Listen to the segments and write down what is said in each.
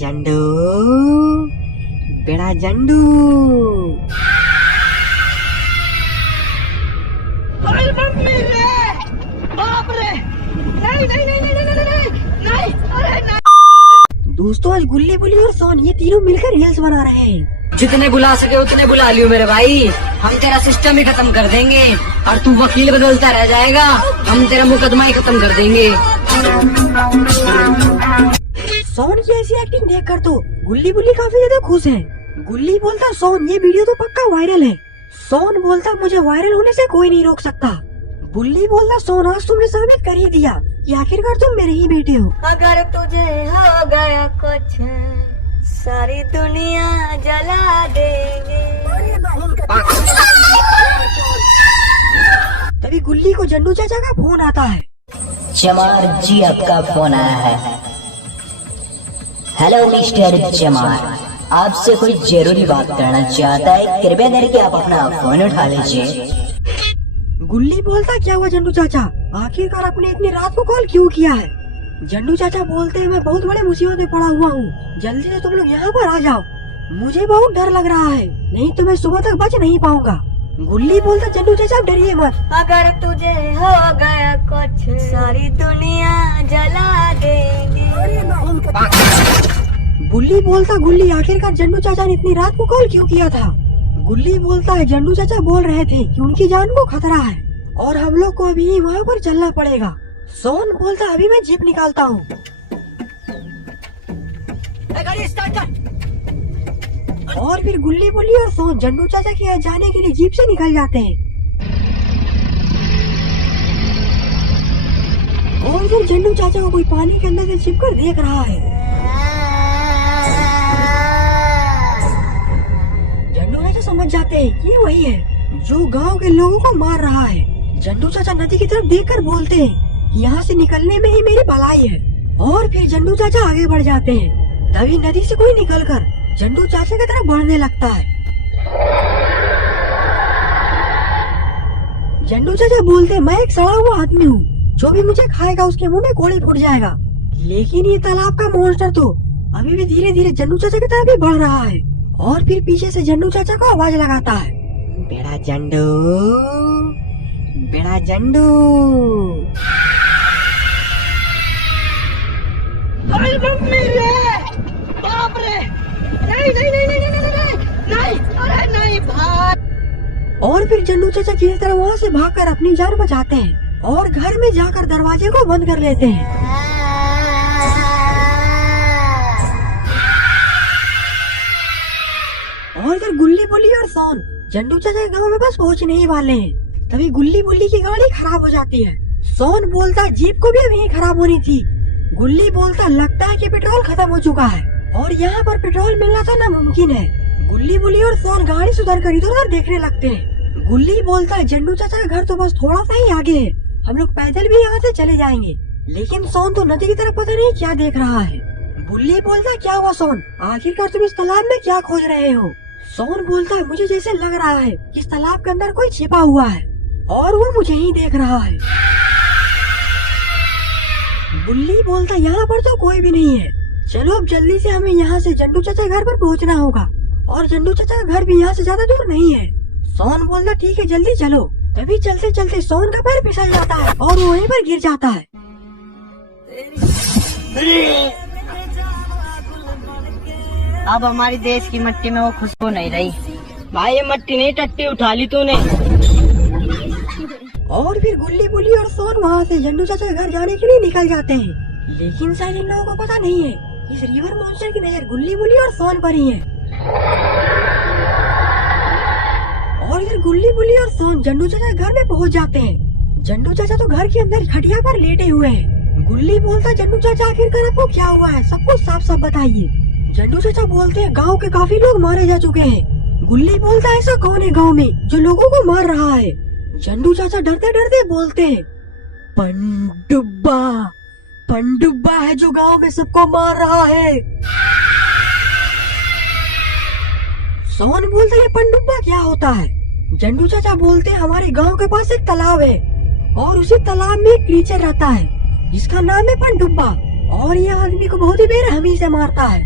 झंडू, बेड़ा झंडू। अरे मम्मी रे, बाप रे, नहीं नहीं नहीं नहीं नहीं नहीं नहीं, अरे नहीं। दोस्तों आज गुल्ली बुल्ली और सोन ये तीनों मिलकर रील्स बना रहे हैं। जितने बुला सके उतने बुला लियो मेरे भाई, हम तेरा सिस्टम ही खत्म कर देंगे और तू वकील बदलता रह जाएगा, हम तेरा मुकदमा ही खत्म कर देंगे। सोन की ऐसी एक्टिंग देखकर तो गुल्ली बुल्ली काफी ज्यादा खुश है। गुल्ली बोलता सोन ये वीडियो तो पक्का वायरल है। सोन बोलता मुझे वायरल होने से कोई नहीं रोक सकता। बुल्ली बोलता सोन आज तुमने साबित कर ही दिया कि आखिरकार तुम मेरे ही बेटे हो। अगर तुझे हो गया कुछ सारी दुनिया जला देंगे। तभी गुल्ली को जंडू चाचा का फोन आता है। चमार जी आपका फोन आया है। हेलो मिस्टर चमार, आपसे कोई जरूरी बात करना चाहता है, कृपया करके आप अपना फोन उठा लीजिए। गुल्ली बोलता क्या हुआ जंडू चाचा, आखिरकार आपने इतनी रात को कॉल क्यों किया है। जंडू चाचा बोलते हैं मैं बहुत बड़े मुसीबत में पड़ा हुआ हूँ, जल्दी से तुम लोग यहाँ पर आ जाओ, मुझे बहुत डर लग रहा है, नहीं तो मैं सुबह तक बच नहीं पाऊंगा। गुल्ली बोलता जंडू चाचा डरिए मत, अगर तुझे हो गया कुछ सारी दुनिया जला देंगे। गुल्ली बोलता गुल्ली आखिरकार जंडू चाचा ने इतनी रात को कॉल क्यों किया था। गुल्ली बोलता है जंडू चाचा बोल रहे थे कि उनकी जान को खतरा है और हम लोग को अभी वहाँ पर चलना पड़ेगा। सोन बोलता अभी मैं जीप निकालता हूँ। और फिर गुल्ली बुल्ली और सोन जंडू चाचा के यहाँ जाने के लिए जीप से निकल जाते हैं। और फिर जंडू चाचा को कोई पानी के अंदर से छिपकर देख रहा है। जंडू चाचा समझ जाते हैं ये वही है जो गांव के लोगों को मार रहा है। जंडू चाचा नदी की तरफ देखकर बोलते हैं यहाँ से निकलने में ही मेरी भलाई है। और फिर जंडू चाचा आगे बढ़ जाते हैं। तभी नदी से कोई निकलकर जंडू चाचा की तरफ बढ़ने लगता है। जंडू चाचा बोलते मैं एक सड़ा हुआ आदमी हूँ, जो भी मुझे खाएगा उसके मुंह में गोली फूट जाएगा। लेकिन ये तालाब का मॉन्स्टर तो अभी भी धीरे धीरे जंडू चाचा की तरफ ही बढ़ रहा है। और फिर पीछे से जंडू चाचा को आवाज लगाता है, बेड़ा जंडू, बेड़ा जंडू। अरे मम्मी रे, बाप रे, नहीं नहीं नहीं नहीं नहीं नहीं नहीं, अरे नहीं भाई। और फिर जंडू चाचा किसी तरह वहाँ से भागकर अपनी जान बचाते हैं और घर में जाकर दरवाजे को बंद कर लेते हैं। और फिर गुल्ली बुल्ली और सोन जंडू चाचा के गांव में बस पहुँचने ही वाले हैं। तभी गुल्ली बुल्ली की गाड़ी खराब हो जाती है। सोन बोलता जीप को भी अभी खराब होनी थी। गुल्ली बोलता लगता है कि पेट्रोल खत्म हो चुका है और यहाँ पर पेट्रोल मिलना तो नामुमकिन है। गुल्ली बुल्ली और सोन गाड़ी सुधार कर इधर उधर देखने लगते हैं। गुल्ली बोलता है जंडू चाचा का घर तो बस थोड़ा सा ही आगे है, हम लोग पैदल भी यहाँ से चले जाएंगे। लेकिन सोन तो नदी की तरफ पता नहीं क्या देख रहा है। गुल्ली बोलता क्या हुआ सोन, आखिरकार तुम इस तालाब में क्या खोज रहे हो। सोन बोलता है मुझे जैसे लग रहा है इस तालाब के अंदर कोई छिपा हुआ है और वो मुझे ही देख रहा है। गुल्ली बोलता यहाँ पर तो कोई भी नहीं है, चलो अब जल्दी से हमें यहाँ से जंडू चाचा घर पर पहुँचना होगा और जंडू चाचा का घर भी यहाँ से ज्यादा दूर नहीं है। सोन बोलता ठीक है जल्दी चलो। तभी चलते चलते सोन का पैर फिसल जाता है और वो वहीं पर गिर जाता है। अब हमारी देश की मिट्टी में वो खुशबू नहीं रही। भाई ये मट्टी नहीं टट्टी उठा ली तूने। और फिर गुल्ली बुल्ली और सोन वहाँ से जंडू चाचा के घर जाने के लिए निकल जाते हैं। लेकिन शायद इन लोगों को पता नहीं है इस रिवर मॉन्स्टर की नजर गुल्ली बुल्ली और सोन पर ही है। और फिर गुल्ली बुल्ली और सोन जंडू चाचा के घर में पहुँच जाते हैं। जंडू चाचा तो घर के अंदर खटिया पर लेटे हुए हैं। गुल्ली बोलता जंडू चाचा आखिरकार आपको क्या हुआ है, सब कुछ साफ साफ बताइए। जंडू चाचा बोलते हैं गांव के काफी लोग मारे जा चुके हैं। गुल्ली बोलता ऐसा कौन है गांव में जो लोगों को मार रहा है। जंडू चाचा डरते डरते बोलते हैं पंडुब्बा, पंडुब्बा है जो गांव में सबको मार रहा है। सोन बोलता है पंडुब्बा क्या होता है। जंडू चाचा बोलते हैं हमारे गांव के पास एक तालाब है और उसी तालाब में एक क्रीचर रहता है जिसका नाम है पंडुब्बा और ये आदमी को बहुत ही बेरहमी से मारता है।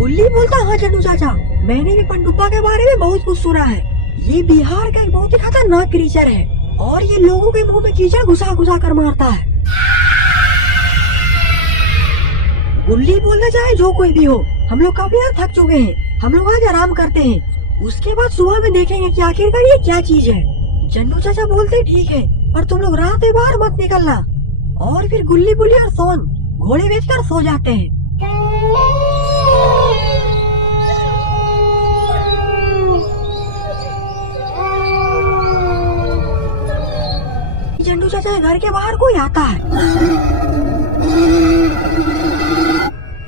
गुल्ली बोलता, हाँ जन्नू चाचा, मैंने भी पनडुब्बा के बारे में बहुत कुछ सुना है। ये बिहार का एक बहुत ही खतरनाक क्रीचर है और ये लोगों के मुंह में कीचड़ घुसा घुसा कर मारता है। गुल्ली बोलता, चाहे जो कोई भी हो, हम लोग काफी ज्यादा थक चुके हैं, हम लोग आज आराम करते हैं, उसके बाद सुबह में देखेंगे कि आखिरकार ये क्या चीज है। जन्नू चाचा बोलते, ठीक है, पर तुम लोग रात में बाहर मत निकलना। और फिर गुल्ली बुल्ली और सोन घोड़े बेचकर सो जाते हैं। जन्नू चाचा के घर के बाहर कोई आता है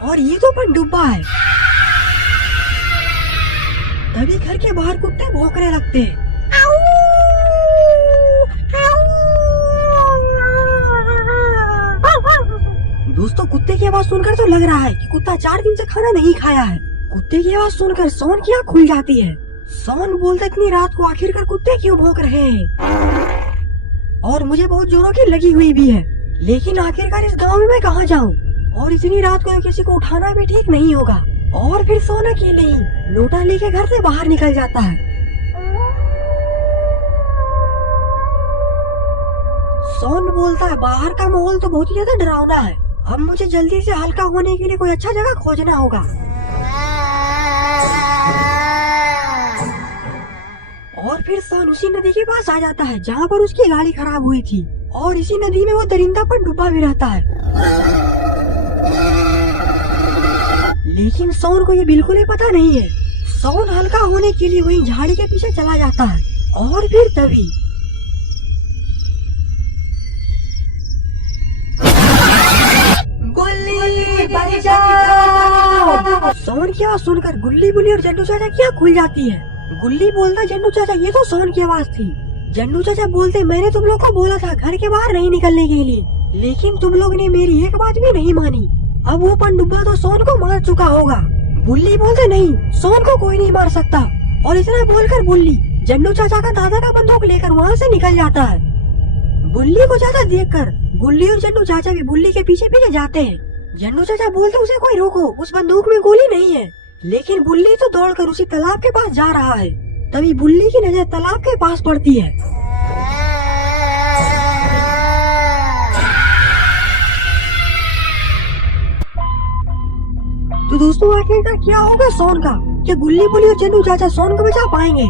और ये तो पनडुब्बा है। तभी घर के बाहर कुत्ते भौंकने लगते हैं। दोस्तों, कुत्ते की आवाज सुनकर तो लग रहा है कि कुत्ता 4 दिन से खाना नहीं खाया है। कुत्ते की आवाज सुनकर सोन की आँख खुल जाती है। सोन बोलता, इतनी रात को आखिरकार कुत्ते क्यों भौंक रहे हैं? और मुझे बहुत जोरों की लगी हुई भी है, लेकिन आखिरकार इस गांव में मैं कहाँ जाऊँ? और इतनी रात को किसी को उठाना भी ठीक नहीं होगा। और फिर सोन अकेले ही लोटा लेके घर से बाहर निकल जाता है। सोन बोलता है, बाहर का माहौल तो बहुत ही ज्यादा डरावना है, अब मुझे जल्दी से हल्का होने के लिए कोई अच्छा जगह खोजना होगा। और फिर सोन उसी नदी के पास आ जाता है जहाँ पर उसकी गाड़ी खराब हुई थी, और इसी नदी में वो दरिंदा पनडुब्बा भी रहता है। लेकिन सोन को ये बिल्कुल ही पता नहीं है। सोन हल्का होने के लिए वही झाड़ी के पीछे चला जाता है। और फिर तभी गुल्ली बच जाओ। सोन की आवाज सुनकर गुल्ली बुल्ली और जन्नू चाचा की आँख खुल जाती है। गुल्ली बोलता, जन्नू चाचा, ये तो सोन की आवाज थी। जन्नू चाचा बोलते, मैंने तुम लोग को बोला था घर के बाहर नहीं निकलने के लिए, लेकिन तुम लोग ने मेरी एक बात भी नहीं मानी। अब वो पनडुब्बा तो सोन को मार चुका होगा। बुल्ली बोलते, नहीं, सोन को कोई नहीं मार सकता। और इतना बोलकर बुल्ली जन्नू चाचा का दादा का बंदूक लेकर वहाँ से निकल जाता है। बुल्ली को ज्यादा देखकर गुल्ली और जन्नू चाचा भी बुल्ली के पीछे पीछे जाते हैं। जन्नू चाचा बोलते, उसे कोई रोको, उस बंदूक में गोली नहीं है। लेकिन बुल्ली तो दौड़कर उसी तालाब के पास जा रहा है। तभी बुल्ली की नजर तालाब के पास पड़ती है। तो दोस्तों, आखिरकार क्या होगा सोन का? क्या गुल्ली बुल्ली और जन्नू चाचा सोन को बचा पाएंगे,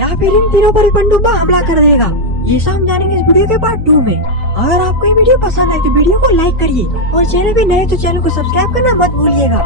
या फिर इन तीनों पर पनडुब्बा हमला कर देगा? ये सब हम जानेंगे इस वीडियो के पार्ट 2 में। अगर आपको ये वीडियो पसंद आए तो वीडियो को लाइक करिए, और चैनल पे नए तो चैनल को सब्सक्राइब करना मत भूलिएगा।